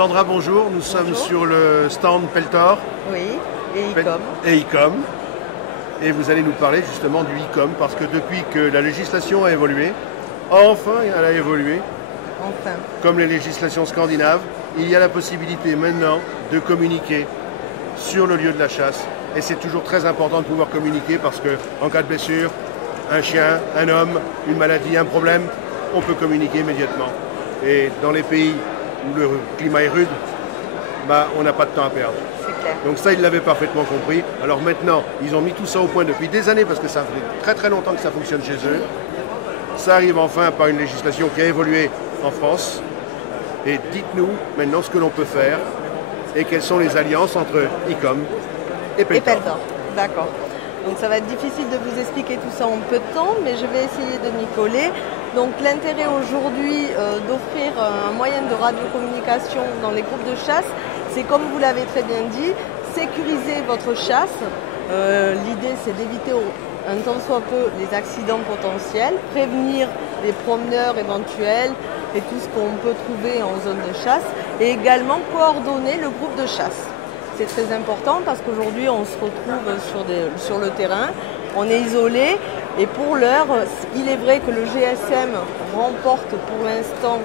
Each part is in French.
Sandra, bonjour. Nous sommes sur le stand Peltor. Oui, et ICOM. Et ICOM. Et vous allez nous parler justement du ICOM, parce que depuis que la législation a évolué, enfin elle a évolué, Enfin. comme les législations scandinaves, il y a la possibilité maintenant de communiquer sur le lieu de la chasse. Et c'est toujours très important de pouvoir communiquer parce qu'en cas de blessure, un chien, un homme, une maladie, un problème, on peut communiquer immédiatement. Et dans les pays où le climat est rude, on n'a pas de temps à perdre. C'est clair. Donc ça, ils l'avaient parfaitement compris. Alors maintenant, ils ont mis tout ça au point depuis des années parce que ça fait très très longtemps que ça fonctionne chez eux. Ça arrive enfin par une législation qui a évolué en France. Et dites-nous maintenant ce que l'on peut faire et quelles sont les alliances entre ICOM et Peltor. D'accord. Donc ça va être difficile de vous expliquer tout ça en peu de temps, mais je vais essayer de m'y coller. Donc l'intérêt aujourd'hui d'offrir un moyen de radiocommunication dans les groupes de chasse, c'est comme vous l'avez très bien dit, sécuriser votre chasse. L'idée c'est d'éviter un tant soit peu les accidents potentiels, prévenir les promeneurs éventuels et tout ce qu'on peut trouver en zone de chasse, et également coordonner le groupe de chasse. C'est très important parce qu'aujourd'hui on se retrouve sur le terrain, on est isolé et pour l'heure, il est vrai que le GSM remporte pour l'instant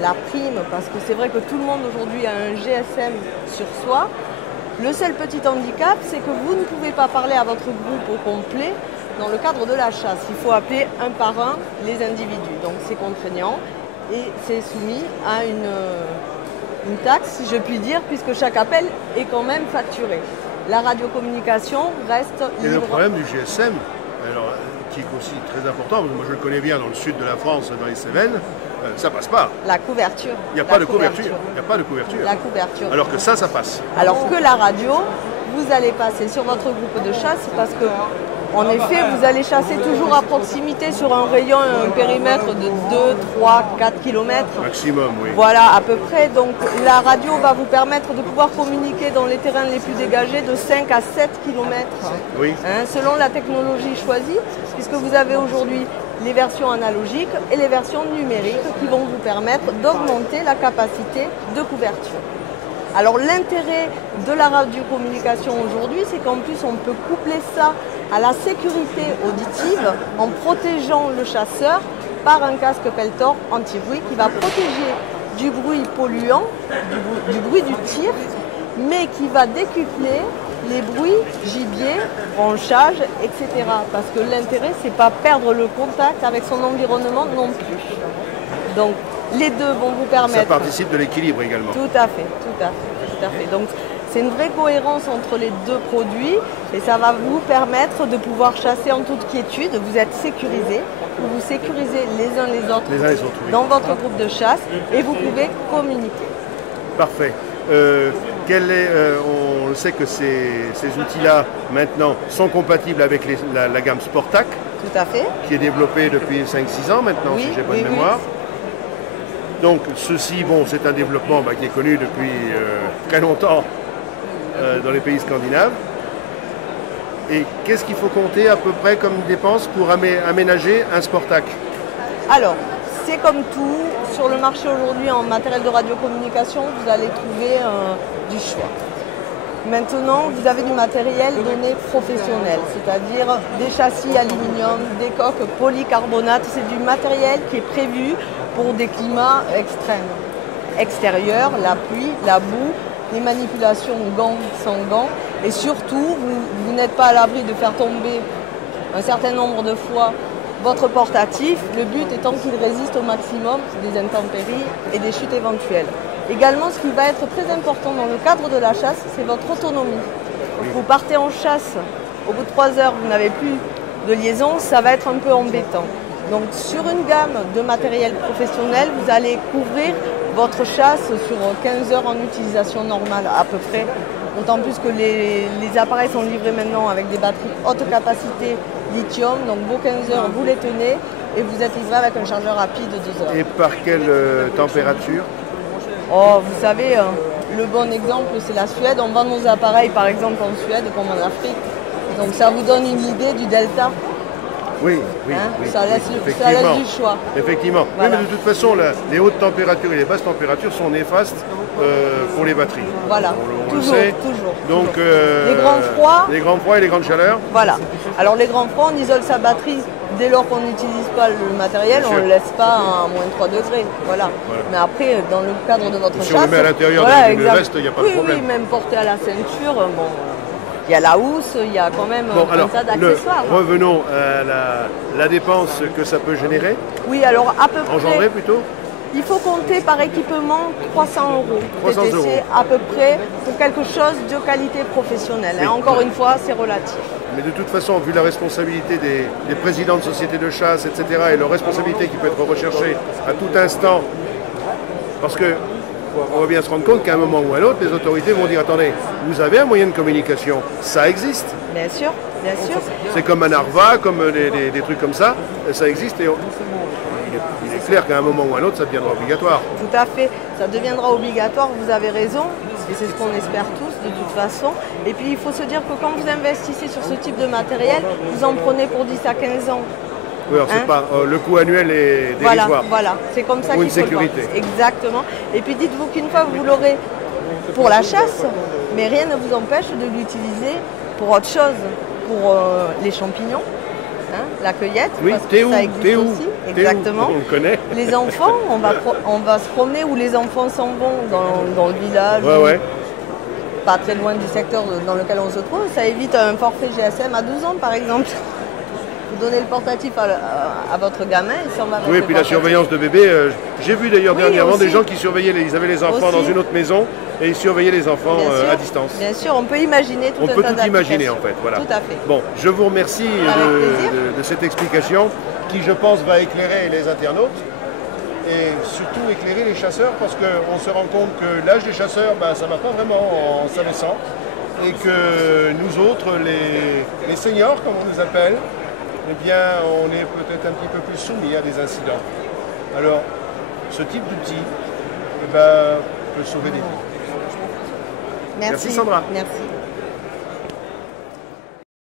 la prime parce que c'est vrai que tout le monde aujourd'hui a un GSM sur soi. Le seul petit handicap, c'est que vous ne pouvez pas parler à votre groupe au complet dans le cadre de la chasse. Il faut appeler un par un les individus, donc c'est contraignant et c'est soumis à une taxe, si je puis dire, puisque chaque appel est quand même facturé. La radiocommunication reste libre. Et le problème du GSM, alors, qui est aussi très important, parce que moi je le connais bien dans le sud de la France, dans les Cévennes, ça passe pas. La couverture. Il n'y a pas de couverture. Il n'y a pas de couverture. La couverture. Alors que ça passe. Alors que la radio, vous allez passer sur votre groupe de chasse parce que, en effet, vous allez chasser toujours à proximité sur un rayon, un périmètre de 2, 3, 4 km. Maximum, oui. Voilà, à peu près. Donc la radio va vous permettre de pouvoir communiquer dans les terrains les plus dégagés de 5 à 7 km. Oui. Selon la technologie choisie, puisque vous avez aujourd'hui les versions analogiques et les versions numériques qui vont vous permettre d'augmenter la capacité de couverture. Alors l'intérêt de la radiocommunication aujourd'hui, c'est qu'en plus on peut coupler ça à la sécurité auditive en protégeant le chasseur par un casque Peltor anti-bruit qui va protéger du bruit polluant, du bruit du tir, mais qui va décupler les bruits gibier, branchage, etc. Parce que l'intérêt, c'est pas perdre le contact avec son environnement non plus. Donc les deux vont vous permettre... Ça participe de l'équilibre également. Tout à fait, tout à fait, tout à fait. Donc c'est une vraie cohérence entre les deux produits et ça va vous permettre de pouvoir chasser en toute quiétude. Vous êtes sécurisés, vous vous sécurisez les uns les autres, oui, dans votre groupe de chasse et vous pouvez communiquer. Parfait. On sait que ces outils-là, maintenant, sont compatibles avec la gamme Sportac. Tout à fait. Qui est développée depuis 5-6 ans maintenant, oui, si j'ai bonne mémoire. Donc ceci, c'est un développement qui est connu depuis très longtemps dans les pays scandinaves. Et qu'est-ce qu'il faut compter à peu près comme dépense pour aménager un Sportac? Alors, c'est comme tout, sur le marché aujourd'hui en matériel de radiocommunication, vous allez trouver du choix. Maintenant, vous avez du matériel donné professionnel, c'est-à-dire des châssis aluminium, des coques polycarbonate. C'est du matériel qui est prévu pour des climats extrêmes. Extérieurs, la pluie, la boue, les manipulations gants sans gants. Et surtout, vous n'êtes pas à l'abri de faire tomber un certain nombre de fois votre portatif, le but étant qu'il résiste au maximum des intempéries et des chutes éventuelles. Également, ce qui va être très important dans le cadre de la chasse, c'est votre autonomie. Vous partez en chasse, au bout de 3 heures, vous n'avez plus de liaison, ça va être un peu embêtant. Donc sur une gamme de matériel professionnel, vous allez couvrir votre chasse sur 15 heures en utilisation normale à peu près. D'autant plus que les appareils sont livrés maintenant avec des batteries haute capacité lithium, donc vos 15 heures, vous les tenez et vous êtes livré avec un chargeur rapide de 2 heures. Et par quelle température? Oh, vous savez, le bon exemple, c'est la Suède. On vend nos appareils, par exemple, en Suède comme en Afrique. Donc ça vous donne une idée du delta. Oui, oui, oui. Ça laisse du choix. Effectivement. Voilà. Oui, mais de toute façon, les hautes températures et les basses températures sont néfastes pour les batteries. Voilà, On le toujours, sait. toujours. Donc, Les grands froids. les grands froids et les grandes chaleurs. Voilà. Alors les grands froids, on isole sa batterie dès lors qu'on n'utilise pas le matériel, Bien on ne sûr. le laisse pas à moins de 3 degrés. Voilà. Mais après, dans le cadre de votre Si chasse... on le met à l'intérieur d'une exact. veste, il n'y a pas de problème. Oui, même porté à la ceinture, bon, il y a la housse, il y a quand même Bon, alors, un tas d'accessoires. revenons à la dépense que ça peut générer, Oui, alors à peu engendrer près, plutôt. il faut compter par équipement 300 €. 300 TTC, € à peu près pour quelque chose de qualité professionnelle. Oui. Encore une fois, c'est relatif. Mais de toute façon, vu la responsabilité des présidents de sociétés de chasse, etc., et leur responsabilité qui peut être recherchée à tout instant, parce que on va bien se rendre compte qu'à un moment ou à un autre, les autorités vont dire, attendez, vous avez un moyen de communication, ça existe. Bien sûr, bien sûr. C'est comme un ARVA, comme des trucs comme ça existe et il est clair qu'à un moment ou à un autre, ça deviendra obligatoire. Tout à fait, ça deviendra obligatoire, vous avez raison, et c'est ce qu'on espère tous de toute façon. Et puis il faut se dire que quand vous investissez sur ce type de matériel, vous en prenez pour 10 à 15 ans. Oui, alors c'est pas, le coût annuel est Voilà, dérisoire. voilà, c'est comme ça Pour qu'il une faut le voir. sécurité. Exactement. Et puis dites-vous qu'une fois vous l'aurez pour la chasse, mais rien ne vous empêche de l'utiliser pour autre chose, pour les champignons, hein, la cueillette, Oui, parce que t'es où, ça existe t'es où, aussi. t'es où Exactement. On le connaît. Les enfants, on va se promener où les enfants s'en vont dans le village, Ouais, ouais. pas très loin du secteur dans lequel on se trouve. Ça évite un forfait GSM à 12 ans par exemple. Vous donnez le portatif à votre gamin et s'en va avec Oui, le puis la portatif. surveillance de bébé, j'ai vu d'ailleurs Oui, dernièrement aussi. des gens qui surveillaient, ils avaient les enfants Aussi. dans une autre maison et ils surveillaient les enfants Bien sûr, à distance. Bien sûr, on peut imaginer tout On un peut tas tout imaginer en d'applications. fait, voilà. Tout à fait. Bon, je vous remercie plaisir. de cette explication qui, je pense, va éclairer les internautes et surtout éclairer les chasseurs parce qu'on se rend compte que l'âge des chasseurs, ben, ça ne va pas vraiment en s'abaissant et que nous autres, les seniors, comme on nous appelle, eh bien, on est peut-être un petit peu plus soumis à des incidents. Alors, ce type d'outil eh ben, peut sauver des vies. Merci Sandra. Merci.